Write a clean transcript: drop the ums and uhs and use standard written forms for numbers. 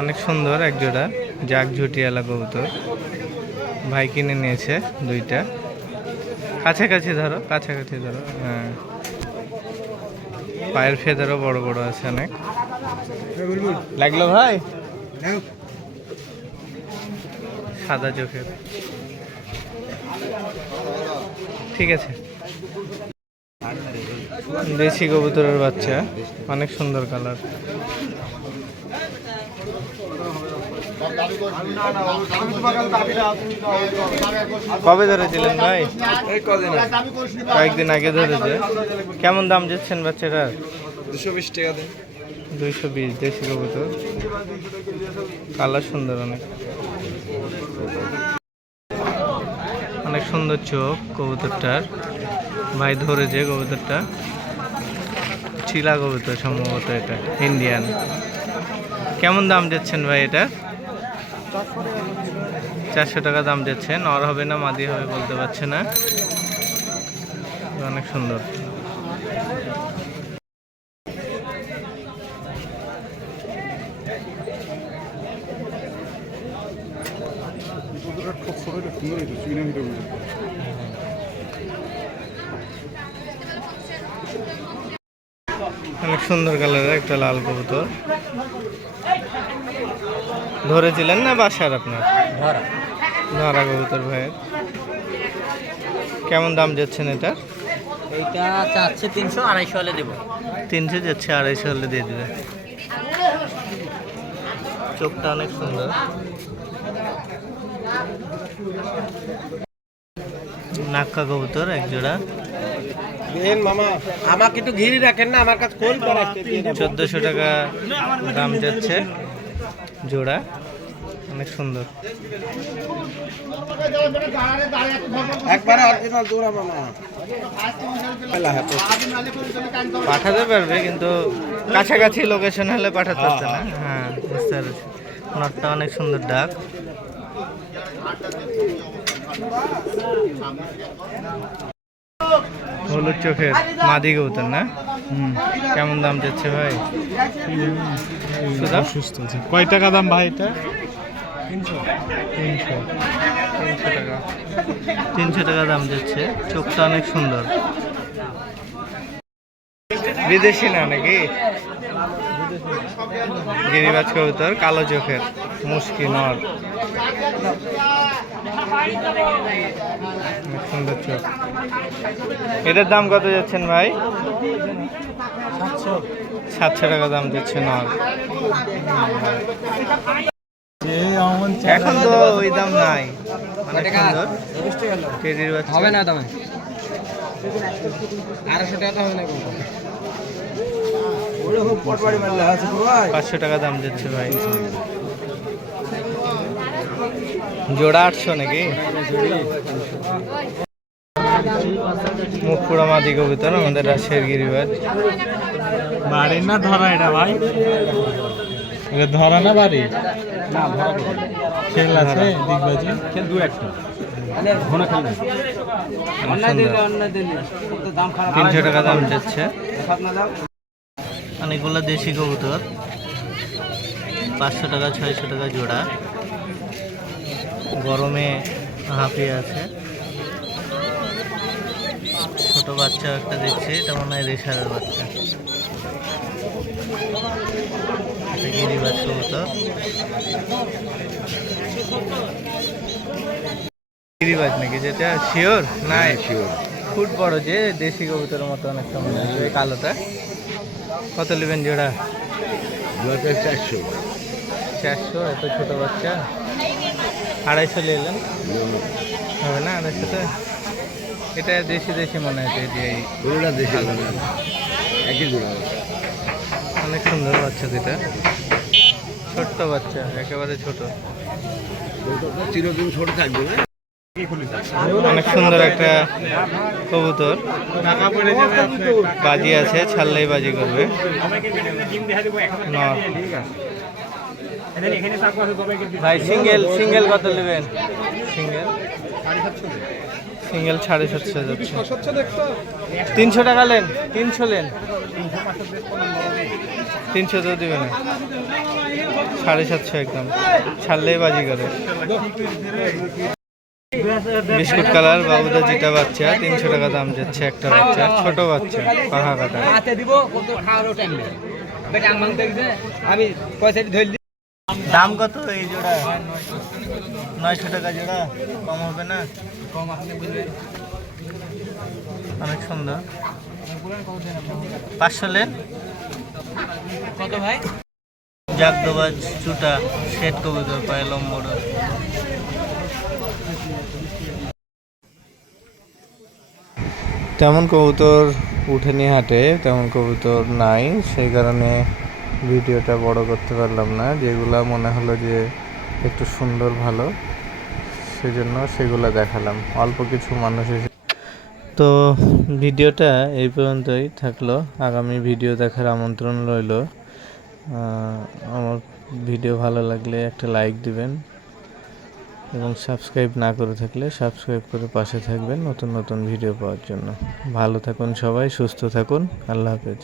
অনেক সুন্দর এক জোড়া জাগ ঝুটিয়ালা কবুতর। ভাই কিনে নিয়েছে দুইটা। কাছাকাছি ধরো, কাছাকাছি ধরো। হ্যাঁ, পায়ের ফেদারও বড় বড় আছে অনেক। লাগলো ভাই? সাদা চোখের, ঠিক আছে। দেশি কবুতরের বাচ্চা, অনেক সুন্দর কালার। কবে ধরেছিলেন ভাই? কয়েকদিন আগে ধরেছে। কেমন দাম দিচ্ছেন বাচ্চাটার? 220 টাকা দেন। 220 দেশি কবুতর, কালার সুন্দর অনেক। অনেক সুন্দর চোখ কবুতরটার। ভাই ধরেছে কবুতরটা, চিলা কবুতর সম্ভবত, এটা ইন্ডিয়ান। কেমন দাম দিচ্ছেন ভাই এটা? 400 টাকা দাম দিচ্ছেন। নর হবে না মাদি হবে বলতে পারছে না। অনেক সুন্দর। অনেক সুন্দর কালারের একটা লাল কবুতর। ধরেছিলেন না বাসার আপনার? ধরা কবুতর ভাইয়ের। কেমন দাম যাচ্ছেন এটা? এইটা চাচ্ছে 300, 250 হলে দেবো। 300 যাচ্ছে, 250 হলে দিয়ে দেবে। চোখটা অনেক সুন্দর। নাক্কা কবুতর এক জোড়া। মামা আমাকে একটু ঘিরে রাখেন না, আমার কাছে কোল করা 1400 টাকা দাম যাচ্ছে জোড়া, অনেক সুন্দর। একবারে অরিজিনাল জোড়া মামা। পাঠাতে পারবে কিন্তু কাছাকাছি লোকেশন হলে পাঠাতে পারছে না। হ্যাঁ, বুঝতে পারছি। নটটা অনেক সুন্দর ডাক। হলুদ চোখের মাদি কবুতর না? কেমন দাম যাচ্ছে ভাই? সুস্থ আছে। কয় টাকা দাম ভাই এটা? 300 টাকা। 300 টাকা দাম যাচ্ছে। চোখটা অনেক সুন্দর। বিদেশি না নাকি? গিরিবাজ কবুতর, কালো চোখের, মুশকি নর, সুন্দর চোখ। এটার দাম কত যাচ্ছেন ভাই? 700 টাকা দাম যাচ্ছে নর। এখন তো ওই দাম নাই। হবে না দামে 250 টাকা হবে না। 500 টাকা দাম যাচ্ছে ভাই। জোড়া 800 নাকি? মুখ পুরো মাদি কবুতর, আমাদের রাজশাহীর গিরিবাজ। বাড়ি না ধরা এটা ভাই? এটা ধরা না বাড়ি? না ধরা খেল আছে দিগবাজি? খেল দু একটা ঘন খেল না। অন্যায় দিলে দাম খারাপ। 300 টাকা দাম যাচ্ছে। অনেকগুলো দেশি কবুতর, 500 টাকা 600 টাকা জোড়া। গরমে হাঁপিয়ে আছে। ছোট বাচ্চা একটা দেখছে, এটা মনে হয় রেশারের বাচ্চা। এটা গিরিবাজ কবুতর, গিরিবাজ নাকি যেটা? শিওর না? শিওর। ফুট বড় যে দেশি কবুতরের মতো অনেক সময় এই কালোটা। কত নেবেন জোড়া? 400। 400? এত ছোট বাচ্চা 250 নিলেন হবে না? 250তে এটা দেশি দেশি মনে হচ্ছে যে দেশি একই জোড়া। অনেক সুন্দর বাচ্চা দুটা, ছোট্ট বাচ্চা, একেবারে ছোট। চিরদিন ছোট থাকবে না? অনেক সুন্দর একটা কবুতর, বাজি আছে, ছাড়লেই বাজি করবে। ভাই সিঙ্গেল কত নেবেন? সিঙ্গেল 750 যাচ্ছে। 300 টাকা নেন, 300 নেন, 300 তো দিবে না, 750 একদম, ছাড়লেই বাজি করে। বিস্কুট কালার বাবুদা যেটা বাচ্চা 300 টাকা দাম যাচ্ছে, একটা বাচ্চা, ছোট বাচ্চা, পাখা কাটা। আমি পয়সা ধরলি। দাম কত এই জোড়া? 900 টাকা জোড়া, কম হবে না? কম আপনি বুঝবেন। অনেক সুন্দর। 500 লেন। কত ভাই? জাগদোবাজ চুটা শেড কবুতর পায় লম্বড়। তেমন কবুতর উঠেনি হাটে, তেমন কবুতর নাই, সেই কারণে ভিডিওটা বড় করতে পারলাম না। যেগুলা মনে হলো যে একটু সুন্দর ভালো, সেজন্য সেগুলো দেখালাম। অল্প কিছু মানুষ এসে। তো ভিডিওটা এই পর্যন্তই থাকলো। আগামী ভিডিও দেখার আমন্ত্রণ রইল। আমার ভিডিও ভালো লাগলে একটা লাইক দিবেন এবং সাবস্ক্রাইব না করে থাকলে সাবস্ক্রাইব করে পাশে থাকবেন নতুন নতুন ভিডিও পাওয়ার জন্য। ভালো থাকুন সবাই, সুস্থ থাকুন, আল্লাহ হাফেজ।